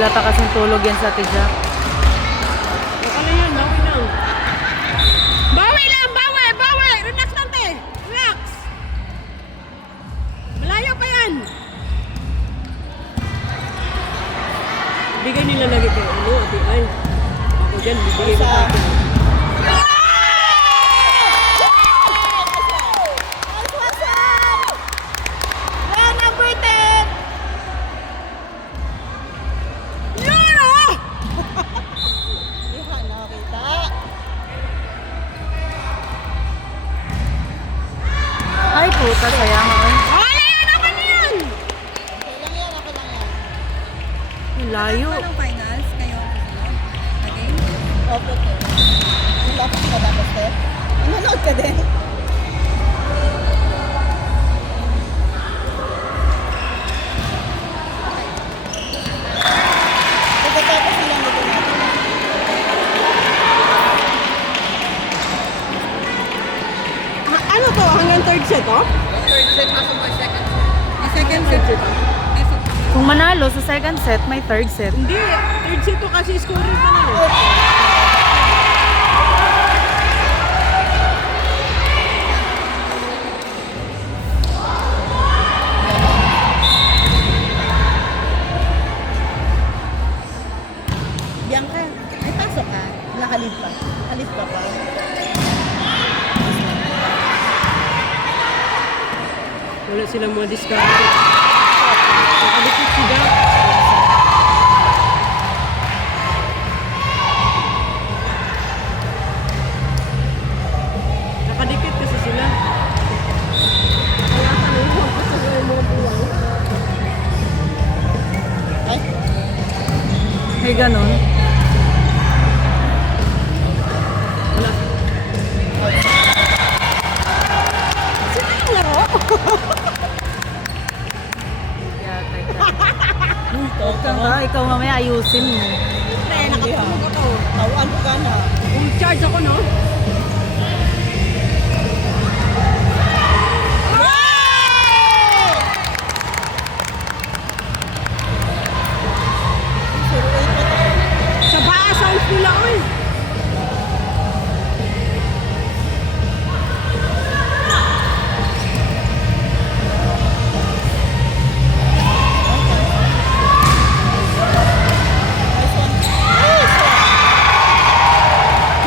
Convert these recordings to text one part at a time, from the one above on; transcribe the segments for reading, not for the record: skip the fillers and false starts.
Lata kasing tulog yan sa Jack. Baka na yan, bawi lang. Bawi lang, bawi, bawi! Relax lang, te! Relax! Malayo pa yan! Bigay nila lagi kay ano, ati ay. Ako dyan, bibigay mo sa akin. Ay, puta, sayang. Ay, naman yan! Ang layo. Anong finals kayo? Again? Opo, te. Wala ka pa dapat, te. Nanonood ka din. Pagkatapos nilang nito natin. Ano to? Hanggang third set, oh? Yung second set. Kung manalo sa second set, may third set. Hindi, third set to kasi scoring ka na eh. Bianca, ay pasok ka. Nakalid pa. Halid pa pa. Wala silang mga discount. Nakadikit sila. Nakadikit kasi sila. Kaya tanong ko sa mga buwang. Ay, May ganon. Wala. Sino yung laro? Ikaw mamaya ayusin mo. Pre, nakatulog ako. tawaan ka na. Charge ako, no? Sa baa sounds nila, oy.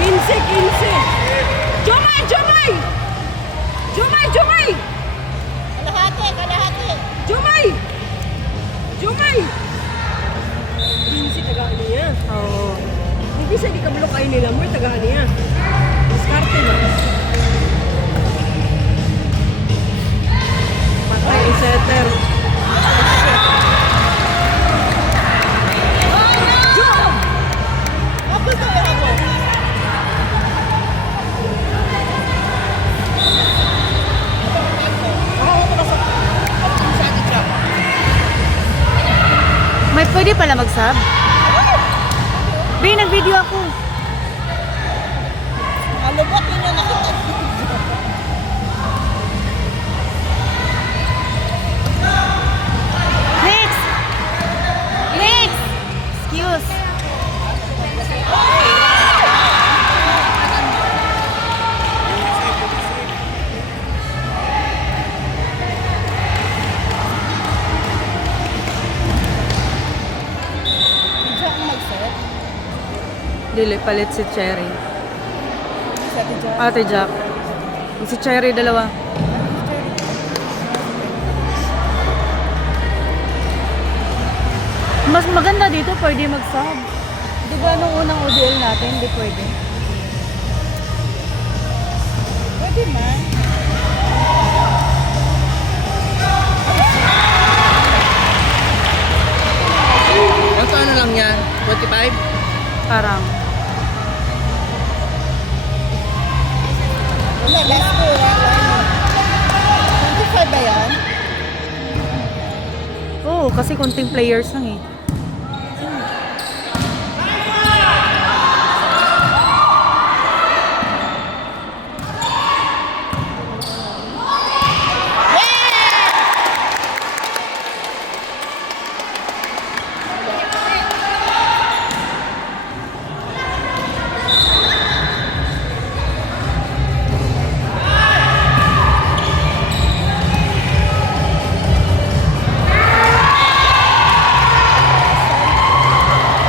Kinse, kinse. Jomay, Jomay! Jomay, Jomay! Kalahati, kalahati. Jomay! Jomay! Kinse, tagaan niya. Oo. Hindi siya di kablok kayo nila mo, tagaan niya. Diskarte ba? Patay ang setter. Jom! Ako sa ako. May pwede pala mag-sub? Be, nag-video ako. Alubot yun yung nakita. Next! Next! Excuse. Medyo ang mag-set. Dili, palit si Cherry. Sa medyo. Ate Jack. Si Cherry, dalawa. Mas maganda dito, pwede mag-sub. Di ba nung unang ODL natin, hindi pwede? Pwede man. Ito ano lang yan? 25? Parang. Wala, last ko. 25 ba yan? Oo, kasi konting players lang eh.